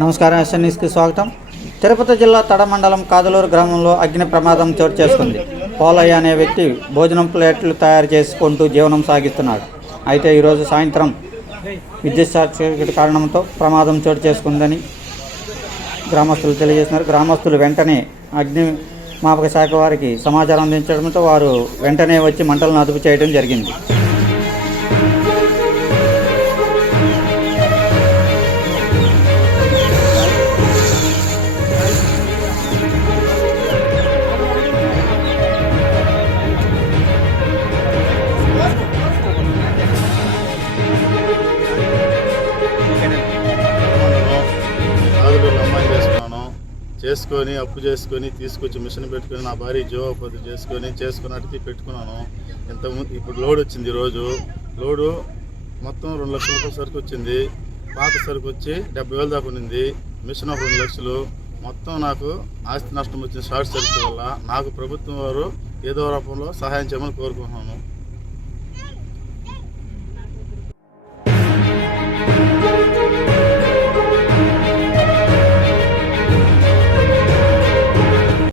నమస్కారం ఎస్ఎన్ఎస్కి స్వాగతం. తిరుపతి జిల్లా తడ మండలం కాదలూరు గ్రామంలో అగ్ని ప్రమాదం చోటు చేసుకుంది. పోలయ్య అనే వ్యక్తి భోజనం ప్లేట్లు తయారు చేసుకుంటూ జీవనం సాగిస్తున్నాడు. అయితే ఈరోజు సాయంత్రం విద్యుత్ సర్క్యూట్ కారణంతో ప్రమాదం చోటు చేసుకుందని గ్రామస్తులు తెలియజేస్తున్నారు. గ్రామస్తులు వెంటనే అగ్ని మాపక శాఖ వారికి సమాచారం అందించడంతో వారు వెంటనే వచ్చి మంటలను అదుపు చేయడం జరిగింది. చేసుకొని అప్పు చేసుకొని తీసుకొచ్చి మిషన్ పెట్టుకొని నా భార్య జీవోపాధి చేసుకొని చేసుకున్నట్టుకి పెట్టుకున్నాను. ఇంత ఇప్పుడు లోడ్ వచ్చింది ఈరోజు లోడు మొత్తం రెండు లక్షల రూపాయల సరుకు వచ్చింది. పాత సరుకు వచ్చి డెబ్బై వేలు దాకా ఉండింది మిషన్ ఒక రెండు లక్షలు. మొత్తం నాకు ఆస్తి నష్టం వచ్చింది షార్ట్ సర్క్యూట్ వల్ల. నాకు ప్రభుత్వం వారు ఏదో రూపంలో సహాయం చేయమని కోరుకుంటున్నాను.